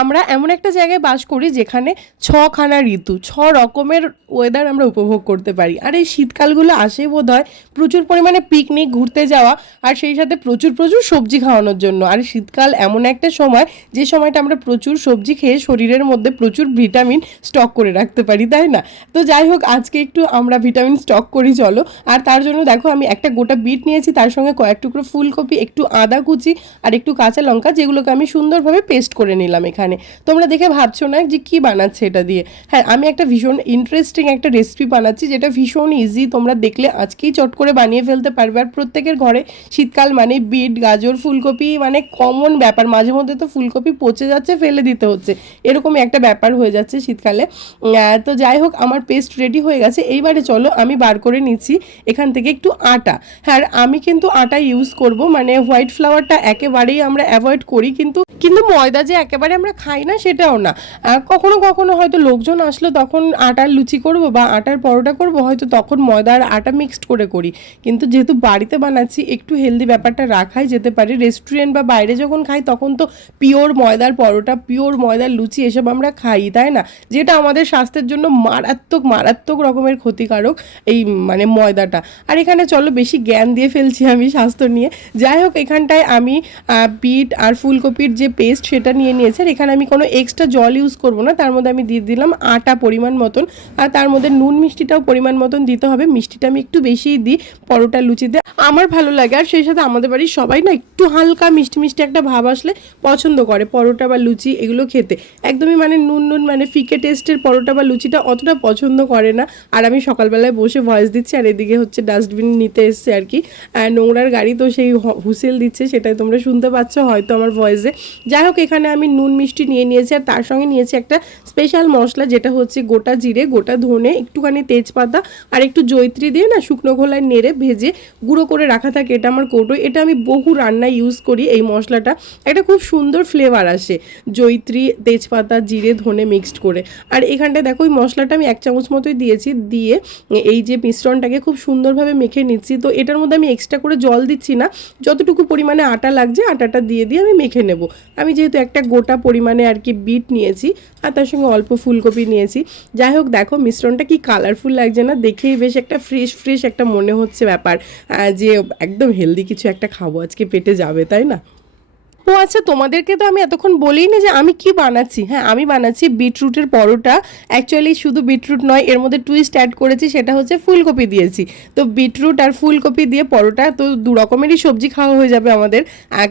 আমরা এমন একটা জায়গায় বাস করি যেখানে ছখানা ঋতু, ছ রকমের ওয়েদার আমরা উপভোগ করতে পারি। আর এই শীতকালগুলো আসে বোধ হয় প্রচুর পরিমাণে পিকনিক ঘুরতে যাওয়া আর সেই সাথে প্রচুর প্রচুর সবজি খাওয়ানোর জন্য। আর শীতকাল এমন একটা সময়, যে সময়টা আমরা প্রচুর সবজি খেয়ে শরীরের মধ্যে প্রচুর ভিটামিন স্টক করে রাখতে পারি, তাই না? তো যাই হোক, আজকে একটু আমরা ভিটামিন স্টক করি, চলো। আর তার জন্য দেখো, আমি একটা গোটা বিট নিয়েছি, তার সঙ্গে কয়েক টুকরো ফুলকপি, একটু আদা কুচি আর একটু কাঁচা লঙ্কা, যেগুলোকে আমি সুন্দরভাবে পেস্ট করে নিলাম এখানে। তোমরা দেখে ভাবছ না যে কি বানাচ্ছে এটা দিয়ে। হ্যাঁ আমি একটা ভীষণ ইন্টারেস্টিং একটা রেসিপি বানাচ্ছি যেটা ভীষণ ইজি তোমরা দেখলে আজকেই চট করে বানিয়ে ফেলতে পারবে। আর প্রত্যেকের ঘরে শীতকাল মানে বিট, গাজর, ফুলকপি মানে কমন ব্যাপার। মাঝে মধ্যে তো ফুলকপি পচে যাচ্ছে, ফেলে দিতে হচ্ছে। এরকম একটা ব্যাপার হয়ে যাচ্ছে শীতকালে। তো যাই হোক, আমার পেস্ট রেডি হয়ে গেছে। এইবারে চলো আমি বার করে নিচ্ছি এখান থেকে একটু আটা। হ্যাঁ আমি কিন্তু আটা ইউজ করব। মানে হোয়াইট ফ্লাওয়ারটা একেবারেই আমরা অ্যাভয়েড করি, কিন্তু কিন্তু ময়দা যে একেবারে আমরা খাই না, সেটাও না। কখনো কখনো হয়তো লোকজন আসলো তখন আটার লুচি করব বা আটার পরোটা করব, হয়তো তখন ময়দা আর আটা মিক্সড করে করি। কিন্তু যেহেতু বাড়িতে বানাচ্ছি, একটু হেলদি ব্যাপারটা রাখাই যেতে পারে। রেস্টুরেন্ট বা বাইরে যখন খাই, তখন তো পিওর ময়দার পরোটা পিওর ময়দার লুচি এসব আমরা খাই, তাই না? যেটা আমাদের স্বাস্থ্যের জন্য মারাত্মক মারাত্মক রকমের ক্ষতিকারক এই মানে ময়দাটা। আর এখানে চলো, বেশি জ্ঞান দিয়ে ফেলছি আমি স্বাস্থ্য নিয়ে। যাই হোক, এখানটায় আমি বিট আর ফুলকপির যে পেস্ট সেটা নিয়ে নিয়েছে। আর এখানে আমি কোনো এক্সট্রা জল ইউজ করব না। তার মধ্যে আমি দিয়ে দিলাম আটা পরিমাণ মতন। আর তার মধ্যে নুন মিষ্টিটাও পরিমাণ মতন দিতে হবে। মিষ্টিটা আমি একটু বেশিই দিই পরোটা লুচিতে আমার ভালো লাগে। আর সেই সাথে আমাদের বাড়ির সবাই না একটু হালকা মিষ্টি মিষ্টি একটা ভাব আসলে পছন্দ করে। পরোটা বা লুচি এগুলো খেতে। একদমই মানে নুন নুন মানে ফিকে টেস্টের পরোটা বা লুচিটা অতটা পছন্দ করে না। আর আমি সকালবেলায় বসে ভয়েস দিচ্ছি। আর এদিকে হচ্ছে ডাস্টবিন নিতে এসছে আর কি। নোংরার গাড়ি তো সেই হুসেল দিচ্ছে। সেটাই তোমরা শুনতে পাচ্ছ হয়তো আমার ভয়েসে যাই হোক, এখানে আমি নুন মিষ্টি নিয়ে নিয়েছি আর তার সঙ্গে নিয়েছি একটা স্পেশাল মশলা, যেটা হচ্ছে গোটা জিরে, গোটা ধনে, একটুখানি তেজপাতা আর একটু জৈত্রী দিয়ে না শুকনো খোলায় নেড়ে ভেজে গুঁড়ো করে রাখা থাকে। এটা আমার কৌটো। এটা আমি বহু রান্নায় ইউজ করি এই মশলাটা। একটা খুব সুন্দর ফ্লেভার আসে জৈত্রী তেজপাতা, জিরে, ধনে মিক্সড করে। আর এখানটায় দেখো, ওই মশলাটা আমি এক চামচ মতোই দিয়েছি। দিয়ে এই যে মিশ্রণটাকে খুব সুন্দরভাবে মেখে নিচ্ছি। তো এটার মধ্যে আমি এক্সট্রা করে জল দিচ্ছি না। যতটুকু পরিমাণে আটা লাগছে, আটাটা দিয়ে দিয়ে আমি মেখে নেব। আমি যেহেতু একটা গোটা পরিমাণে আর কি বিট নিয়েছি, আর তার সঙ্গে অল্প ফুলকপি নিয়েছি। যাই হোক, দেখো, মিশ্রণটা কি কালারফুল লাগছে না? দেখেই বেশ একটা ফ্রেশ ফ্রেশ একটা মনে হচ্ছে ব্যাপার যে একদম হেলদি কিছু একটা খাব, আজকে পেটে যাবে, তাই না? ও আচ্ছা তোমাদেরকে তো আমি এতক্ষণ বলিনি যে আমি কি বানাচ্ছি। হ্যাঁ আমি বানাচ্ছি বিটরুটের পরোটা। অ্যাকচুয়ালি শুধু বিটরুট নয়, এর মধ্যে টুইস্ট অ্যাড করেছি, সেটা হচ্ছে ফুলকপি দিয়েছি। তো বিটরুট আর ফুলকপি দিয়ে পরোটা, তো দু রকমেরই সবজি খাওয়া হয়ে যাবে আমাদের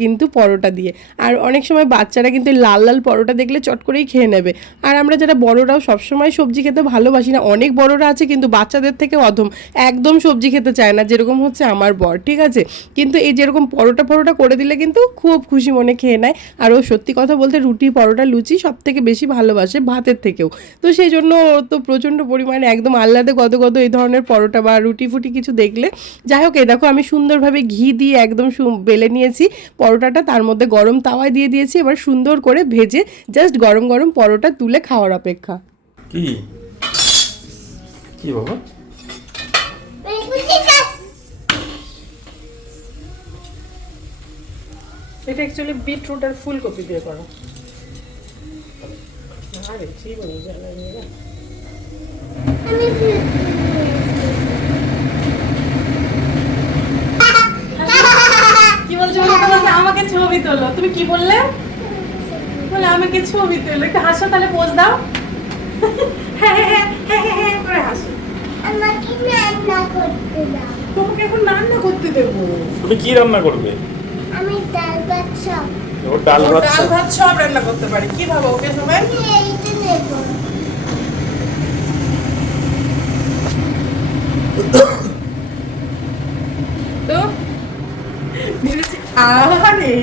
কিন্তু পরোটা দিয়ে। আর অনেক সময় বাচ্চারা কিন্তু লাল লাল পরোটা দেখলে চট করেই খেয়ে নেবে। আর আমরা যারা বড়রাও সবসময় সবজি খেতে ভালোবাসি না, অনেক বড়রা আছে কিন্তু বাচ্চাদের থেকে অধম, একদম সবজি খেতে চায় না, যেরকম হচ্ছে আমার বর, ঠিক আছে? কিন্তু এই যেরকম পরোটা পরোটা করে দিলে কিন্তু খুব খুশি মনে খেয়ে নেয়। আর ও সত্যি কথা বলতে রুটি, পরোটা, লুচি সব থেকে বেশি ভালোবাসে ভাতের থেকেও। তো সেই জন্য তো প্রচণ্ড পরিমাণে একদম আহ্লাদে গদ গদ এই ধরনের পরোটা বা রুটি ফুটি কিছু দেখলে। যাই হোক এ দেখো আমি সুন্দরভাবে ঘি দিয়ে একদম বেলে নিয়েছি পরোটাটা। তার মধ্যে গরম তাওয়ায় দিয়ে দিয়েছি, এবার সুন্দর করে ভেজে জাস্ট গরম গরম পরোটা তুলে খাওয়ার অপেক্ষা। কি? কি বাবা? এটা অ্যাকচুয়ালি বিটরুট আর ফুলকপি দিয়ে করো। আরে জীবনে জানা কি বলছো? আমাকে ছবি তোলো। তুমি কি বললে? বলে আমাকে ছবি তোলো। একটু হাসো তাহলে পোজ দাও। হ্যাঁ হ্যাঁ হ্যাঁ হ্যাঁ হ্যাঁ হ্যাঁ করে হাসো। তোমাকে এখন রান্না করতে দেবো। তুমি কি রান্না করবে? আমি ডাল ভাত সব। ও ডাল ভাত ডাল ভাত সব রান্না করতে পারি। কি ভাবো ওকে সবাই? এইটা নেব। তো? আরে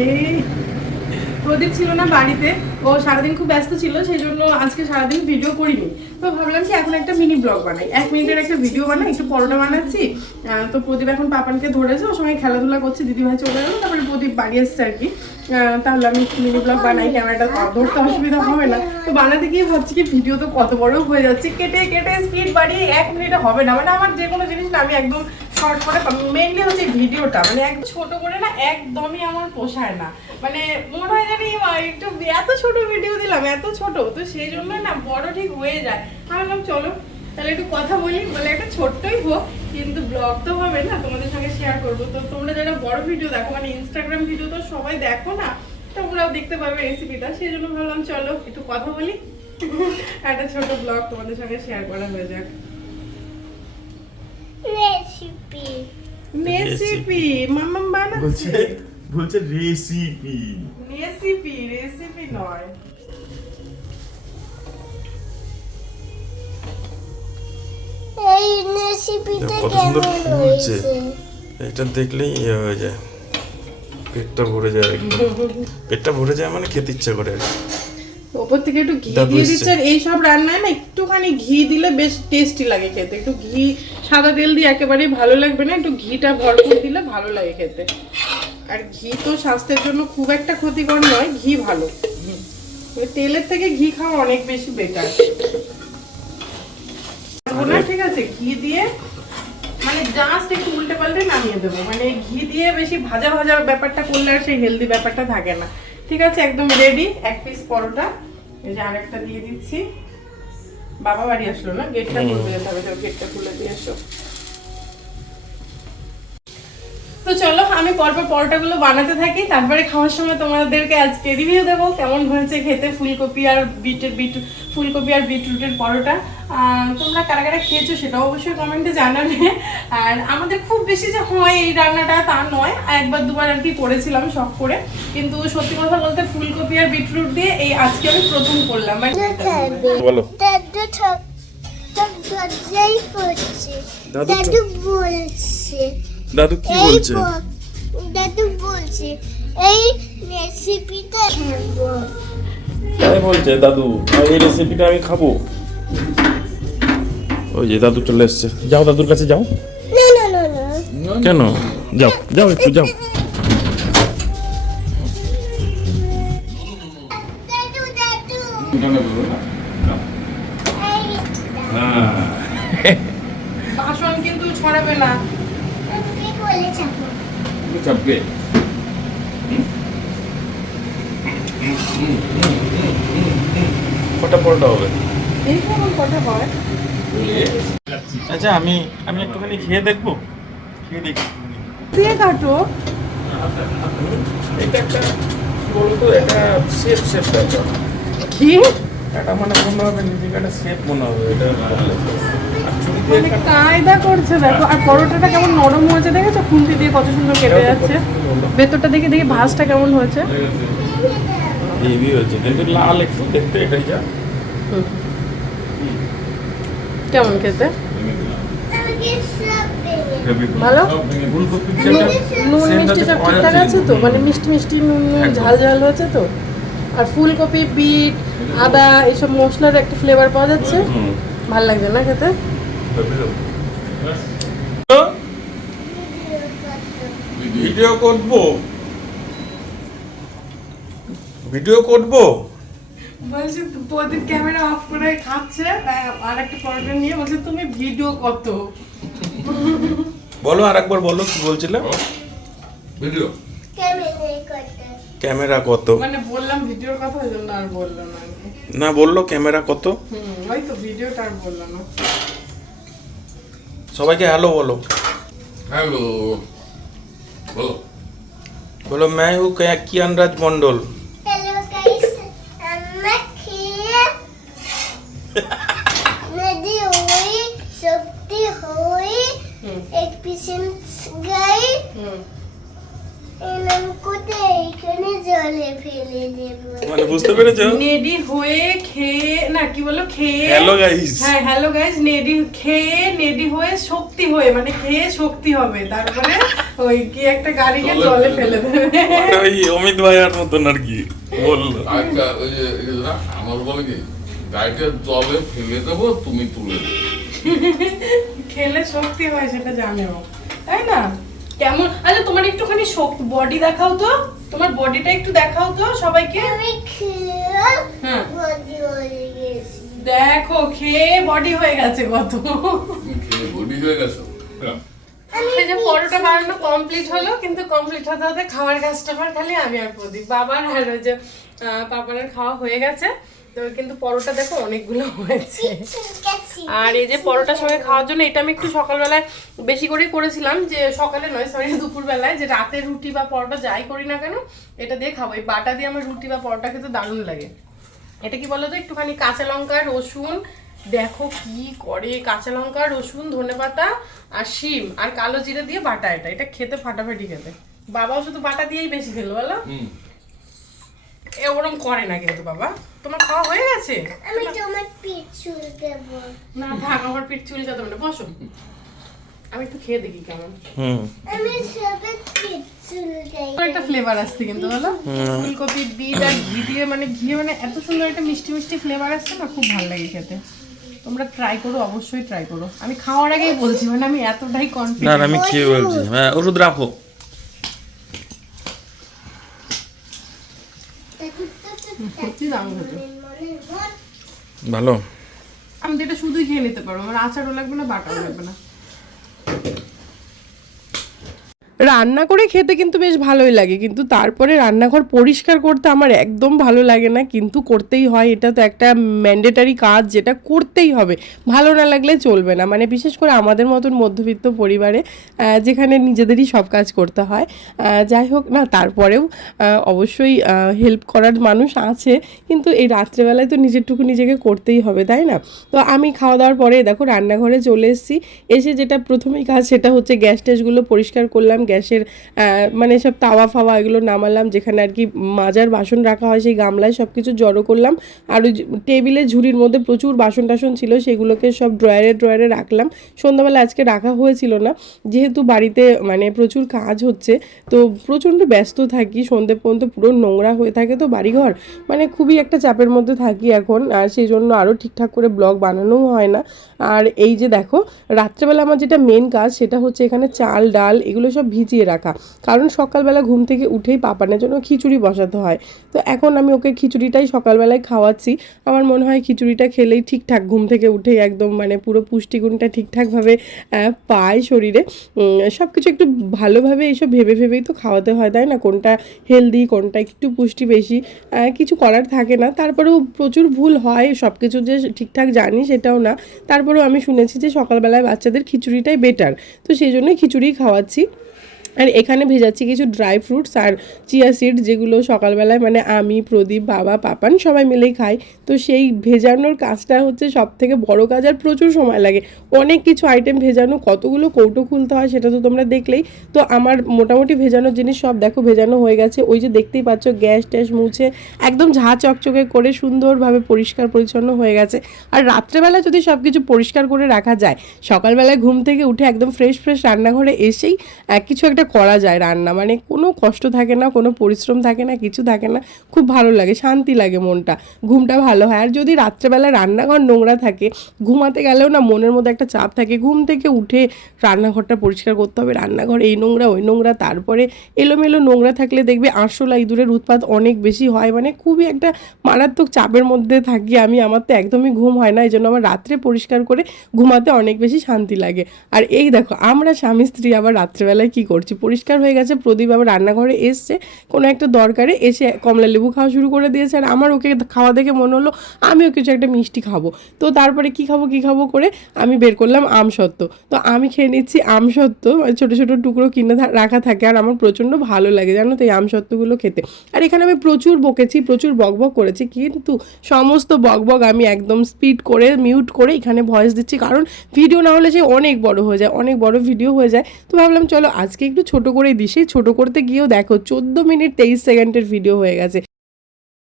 প্রদীপ ছিল না বাড়িতে। ও সারাদিন খুব ব্যস্ত ছিল সেই জন্য আজকে সারাদিন ভিডিও করিনি। তো ভাবলাম যে এখন একটা মিনি ব্লগ বানাই। এক মিনিটের একটা ভিডিও বানাই একটু পরোটা বানাচ্ছি। তো প্রদীপ এখন পাপানকে ধরেছে ওর সঙ্গে খেলাধুলা করছে দিদিভাই চলে গেলো তারপরে প্রদীপ বাড়ি এসছে আর কি। তাহলে আমি মিনি ব্লগ বানাই ক্যামেরাটা ধরতে অসুবিধা হবে না। তো বানাতে গিয়ে ভাবছি কি ভিডিও তো কত বড় হয়ে যাচ্ছে। কেটে কেটে স্পিড বাড়িয়ে এক মিনিটে হবে না। মানে আমার যে কোনো জিনিস না আমি একদম শর্ট করে মেনলি হচ্ছে ভিডিওটা মানে এক ছোট করে না একদমই আমার পোষায় না। মানে মনে হয় জানি "মা, একটু এত ছোট ভিডিও দিলাম এত ছোট। তো সেই জন্য না বড় ঠিক হয়ে যায়। আমি বললাম চলো তাহলে একটু কথা বলি বলে একটা ছোট্টই হোক কিন্তু ব্লগ তো হবে না তোমাদের সঙ্গে শেয়ার করব। তো তোমরা যারা বড় ভিডিও দেখো মানে ইনস্টাগ্রাম ভিডিও তো সবাই দেখো না তোমরাও দেখতে পাবে রেসিপিটা সেই জন্য ভাবলাম চলো একটু কথা বলি। একটা ছোট ব্লগ তোমাদের সঙ্গে শেয়ার করা হয়ে যাক। রেসিপি রেসিপি মাম্মা বানাচ্ছে। বলছে রেসিপি রেসিপি রেসিপি নয়। এই রেসিপিটা কেমন হয়েছে? এটা দেখলেই ইয়ে হয়ে যায়। পেটটা ভরে যায় একদম। পেটটা ভরে যায় মানে খেতে ইচ্ছা করে আর ওপর থেকে একটু ঘি দিয়ে দিচ্ছে আর এইসব রান্নায় না একটুখানি ঘি দিলে বেশ টেস্টি লাগে খেতে। একটু ঘি সাদা তেল দিয়ে একেবারেই ভালো লাগবে না। একটু ঘিটা ভরপুর দিলে ভালো লাগে খেতে। আর ঘি তো স্বাস্থ্যের জন্য খুব একটা ক্ষতিকর নয় ঘি ভালো। তেলের থেকে ঘি খাওয়া অনেক বেশি বেটার না ঠিক আছে ঘি দিয়ে মানে জাস্ট একটু উল্টে পাল্টে নামিয়ে দেবো। মানে ঘি দিয়ে বেশি ভাজা ভাজা ব্যাপারটা করলে আর সেই হেলদি ব্যাপারটা থাকে না। ঠিক আছে একদম রেডি এক পিস পরোটা এই যে আরেকটা দিয়ে দিচ্ছি। বাবা বাড়ি আসলো না? গেটটা খুলতে যেতে হবে গেটটা খুলে দিয়ে এসো। তো চলো আমি পরপর পরোটাগুলো বানাতে থাকি। তারপরে খাওয়ার সময় তোমাদেরকে আজকে রিভিউ দেবো কেমন হয়েছে খেতে ফুলকপি আর বিটের বিট ফুলকপি আর বিটরুটের পরোটা। তোমরা কারা কারা খেয়েছো সেটাও অবশ্যই কমেন্টে জানাবে। আর আমাদের খুব বেশি যে হয় এই রান্নাটা তা নয় একবার দুবার আর কি করেছিলাম শখ করে। কিন্তু সত্যি কথা বলতে ফুলকপি আর বিটরুট দিয়ে এই আজকে আমি প্রথম করলাম। বলো। দাদু বলছে। দাদু কি বলছে? দাদু বলছে এই রেসিপিটা খাব। তাই বলছে দাদু এই রেসিপিটা আমি খাব। ওই যে দাদু চলে এসছে। যাও দাদুর কাছে যাও। না না না না। কেন? যাও যাও একটু যাও। বাসন কিন্তু ছড়াবে না। চাপবে কটা পরোটা হবে এই কথা হয় আচ্ছা আমি আমি একটুখানি খেয়ে দেখব? খেয়ে দেখি দিয়ে কাটো। এটা একটা বলতো এটা শেপ শেপ ব্যাপার কি? এটা মানে মনে হবে নিজেকে একটা শেপ মনে হবে এটা মানে কায়দা করছে দেখো আর পরোটাটা কেমন নরম হয়েছে দেখেছ? খুন্তি দিয়ে কত সুন্দর কেটে যাচ্ছে। ভেতরটা দেখে দেখে ভাঁজটা কেমন হয়েছে? হেভি হয়েছে কিন্তু লাল একটু দেখতে এটাই যা। কেমন খেতে? ভালো? নুন মিষ্টি সব ঠিকঠাক আছে তো? মানে মিষ্টি মিষ্টি নুন নুন ঝাল ঝাল হয়েছে তো? আর ফুলকপি বিট আদা এইসব মশলার একটা ফ্লেভার পাওয়া যাচ্ছে। ভালো লাগছে না খেতে? ভিডিও করব। ভিডিও করব? বলছে প্রদীপ ক্যামেরা অফ করে খাচ্ছে আর একটা পরোটা নিয়ে বলছে তুমি ভিডিও কত? বলো আরেকবার বলো কি বলছিলে? ভিডিও। করতে ক্যামেরা কত মানে বললাম ভিডিওর কথা ওই জন্য আর বললো না আর কি। না বললো ক্যামেরা কত হুম ওই তো ভিডিওটা আর বললো না সবাইকে হ্যালো বলো হ্যালো বলো বলো मैं हूँ कियान राज मंडल হ্যালো গাইস আমরা খেয়ে নদী হই শক্তি হই হুম এক পিসেন্ট জলে ফেলে দেব। মানে বুঝতে পেরেছ? নেডি হয়ে খেয়ে না কি বলো খেয়ে হ্যালো গাইস হ্যাঁ হ্যালো গাইজ নেডি খেয়ে নেডি হয়ে শক্তি হয়ে মানে খেয়ে শক্তি হবে। তারপরে ওই কি একটা গাড়িকে জলে জলে ফেলে দেবে। মানে ওই অমিত ভাইয়ার মতন আর কি বলল। আচ্ছা ওই যে না, আমার বলে কি গাড়িটা জলে ফেলে দেবো তুমি তুলে দেবে। খেলে শক্তি হয় সেটা জানেও তাই না? কেমন? আচ্ছা তোমার একটুখানি শক্তি বডি দেখাও তো। তোমার বডিটা একটু দেখাও তো সবাইকে। আমি খেয়ে হ্যাঁ বডি গেছি। দেখো খেয়ে বডি হয়ে গেছে কত। খেয়ে বডি হয়ে গেছো? হ্যাঁ। পরোটা বানানো কমপ্লিট হলো কিন্তু কমপ্লিট হতে হতে খাওয়ার কাস্টমার খালি আমি আর প্রদীপ। বাবার আর ওই যে পাপানের খাওয়া হয়ে গেছে। তো কিন্তু পরোটা দেখো অনেকগুলো হয়েছে। আর এই যে পরোটার সঙ্গে খাওয়ার জন্য এটা আমি একটু সকালবেলায় বেশি করে করেছিলাম যে সকালে নয় সরি দুপুরবেলায় যে রাতে রুটি বা পরোটা যাই করি না কেন এটা দিয়ে খাব। এই বাটা দিয়ে আমার রুটি বা পরোটা খেতে দারুণ লাগে। এটা কি বলতো? একটুখানি কাঁচা লঙ্কা রসুন দেখো কি করে কাঁচা লঙ্কা রসুন ধনেপাতা আর শিম আর কালো জিরে দিয়ে বাটা এটা। এটা খেতে ফাটাফাটি খেতে। বাবাও শুধু বাটা দিয়েই বেশি খেলো বলো। এ ওরম করে না কিন্তু বাবা। তোমার খাওয়া হয়ে গেছে? আমি তোমার পিঠ চুল না থাক আমার পিঠ চুল যেতে বসো। আমি একটু খেয়ে দেখি কেমন। হুম। আমি সবে একটা ফ্লেভার আসছে কিন্তু বলো। ফুলকপির বীজ আর ঘি দিয়ে মানে ঘি মানে এত সুন্দর একটা মিষ্টি মিষ্টি ফ্লেভার আসছে না খুব ভালো লাগে খেতে। তোমরা ট্রাই করো অবশ্যই ট্রাই করো। আমি খাওয়ার আগেই বলছি মানে আমি এতটাই কনফিডেন্ট না আমি খেয়ে বলছি। হ্যাঁ ওষুধ রাখো। ভালো। আমি তো এটা শুধুই খেয়ে নিতে পারব আমার আচারও লাগবে না বাটাও লাগবে না। রান্না করে খেতে কিন্তু বেশ ভালোই লাগে, কিন্তু তারপরে রান্নাঘর পরিষ্কার করতে আমার একদম ভালো লাগে না, কিন্তু করতেই হয়। এটা তো একটা ম্যান্ডেটারি কাজ, যেটা করতেই হবে। ভালো না লাগলে চলবে না। মানে বিশেষ করে আমাদের মতন মধ্যবিত্ত পরিবারে যেখানে নিজেদেরই সব কাজ করতে হয়। যাই হোক, না, তারপরেও অবশ্যই হেল্প করার মানুষ আছে, কিন্তু এই রাত্রেবেলায় তো নিজেরটুকু নিজেকে করতেই হবে, তাই না? তো আমি খাওয়া দাওয়ার পরে, দেখো, রান্নাঘরে চলে এসেছি। এসে যেটা প্রথমেই কাজ, সেটা হচ্ছে গ্যাস ট্যাসগুলো পরিষ্কার করলাম। গ্যাসের মানে সব তাওয়া ফাওয়া এগুলো নামালাম, যেখানে আর কি মাজার বাসন রাখা হয়, সেই গামলায় সব কিছু জড়ো করলাম। আর ওই টেবিলে ঝুড়ির মধ্যে প্রচুর বাসন টাসন ছিল, সেগুলোকে সব ড্রয়ারে ড্রয়ারে রাখলাম। সন্ধ্যাবেলা আজকে রাখা হয়েছিল না, যেহেতু বাড়িতে মানে প্রচুর কাজ হচ্ছে, তো প্রচণ্ড ব্যস্ত থাকি, সন্ধে পর্যন্ত পুরো নোংরা হয়ে থাকে তো বাড়িঘর। মানে খুবই একটা চাপের মধ্যে থাকি এখন, আর সেই জন্য আরও ঠিকঠাক করে ব্লগ বানানোও হয় না। আর এই যে দেখো, রাত্রেবেলা আমার যেটা মেন কাজ, সেটা হচ্ছে এখানে চাল, ডাল, এগুলো সব ভিজিয়ে রাখা। কারণ সকালবেলা ঘুম থেকে উঠেই পাপানের জন্য খিচুড়ি বসাতে হয়। তো এখন আমি ওকে খিচুড়িটাই সকালবেলায় খাওয়াচ্ছি। আমার মনে হয় খিচুড়িটা খেলেই ঠিকঠাক ঘুম থেকে উঠেই একদম মানে পুরো পুষ্টিগুণটা ঠিকঠাকভাবে পায় শরীরে। সব কিছু একটু ভালোভাবে এইসব ভেবে ভেবেই তো খাওয়াতে হয়, তাই না? কোনটা হেলদি কোনটা একটু পুষ্টি বেশি কিছু করার থাকে না। তারপরেও প্রচুর ভুল হয় সব কিছু যে ঠিকঠাক জানি সেটাও না। তারপরেও আমি শুনেছি যে সকালবেলায় বাচ্চাদের খিচুড়িটাই বেটার তো সেই জন্যই খিচুড়ি খাওয়াচ্ছি। আর এখানে ভেজাচ্ছি কিছু ড্রাই ফ্রুটস আর চিয়া সিড যেগুলো সকালবেলায় মানে আমি, প্রদীপ, বাবা, পাপান সবাই মিলেই খাই। তো সেই ভেজানোর কাজটা হচ্ছে সব থেকে বড় কাজ আর প্রচুর সময় লাগে। অনেক কিছু আইটেম ভেজানো, কতগুলো কৌটো খুলতে হয় সেটা তো তোমরা দেখলেই। তো আমার মোটামুটি ভেজানোর জিনিস সব দেখো, ভেজানো হয়ে গেছে। ওই যে দেখতেই পাচ্ছ, গ্যাস ট্যাস মুছে একদম ঝা চকচকে করে সুন্দরভাবে পরিষ্কার পরিচ্ছন্ন হয়ে গেছে। আর রাত্রেবেলা যদি সব কিছু পরিষ্কার করে রাখা যায়, সকালবেলায় ঘুম থেকে উঠে একদম ফ্রেশ ফ্রেশ রান্নাঘরে এসেই কিছু একটা করা যায় রান্না। মানে কোনো কষ্ট থাকে না, কোনো পরিশ্রম থাকে না, কিছু থাকে না। খুব ভালো লাগে, শান্তি লাগে মনটা, ঘুমটা ভালো হয়। আর যদি রাত্রেবেলা রান্নাঘর নোংরা থাকে, ঘুমাতে গেলেও না মনের মধ্যে একটা চাপ থাকে। ঘুম থেকে উঠে রান্নাঘরটা পরিষ্কার করতে হবে, রান্নাঘর এই নোংরা, ওই নোংরা, তারপরে এলোমেলো নোংরা থাকলে দেখবে আরশোলা ইঁদুরের উৎপাত অনেক বেশি হয়। মানে খুবই একটা মারাত্মক চাপের মধ্যে থাকি আমি, আমার তো একদমই ঘুম হয় না এই জন্য আমার রাত্রে পরিষ্কার করে ঘুমাতে অনেক বেশি শান্তি লাগে। আর এই দেখো, আমরা স্বামী স্ত্রী আবার রাত্রেবেলায় কী করছি? পরিষ্কার হয়ে গেছে, প্রদীপ আবার রান্নাঘরে এসছে, কোনো একটা দরকারে এসে কমলা লেবু খাওয়া শুরু করে দিয়েছে আর আমার ওকে খাওয়া দেখে মনে হলো আমিও কিছু একটা মিষ্টি খাব। তো তারপরে কি খাব কি খাব করে আমি বের করলাম আম সত্ত্ব। তো আমি খেয়ে নিচ্ছি আম সত্ত্ব মানে ছোটো ছোটো টুকরো কিনে রাখা থাকে আর আমার প্রচণ্ড ভালো লাগে, জানো তো এই আম সত্ত্বগুলো খেতে। আর এখানে আমি প্রচুর বকেছি, প্রচুর বকবক করেছি, কিন্তু সমস্ত বকবক আমি একদম স্পিড করে, মিউট করে এখানে ভয়েস দিচ্ছি, কারণ ভিডিও না হলে সে অনেক বড় হয়ে যায়, অনেক বড় ভিডিও হয়ে যায়। তো ভাবলাম চলো আজকে একটু ছোট করেই দিই সেই ছোটো করতে গিয়েও দেখো চোদ্দ মিনিট তেইশ সেকেন্ডের ভিডিও হয়ে গেছে।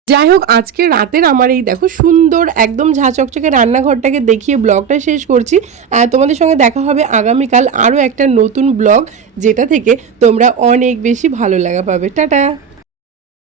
যাই হোক, আজকে রাতের আমার এই দেখো সুন্দর একদম ঝাঁচকচকে রান্নাঘরটাকে দেখিয়ে ব্লগটা শেষ করছি। তোমাদের সঙ্গে দেখা হবে আগামীকাল আরও একটা নতুন ব্লগ, যেটা থেকে তোমরা অনেক বেশি ভালো লাগা পাবে। টাটা!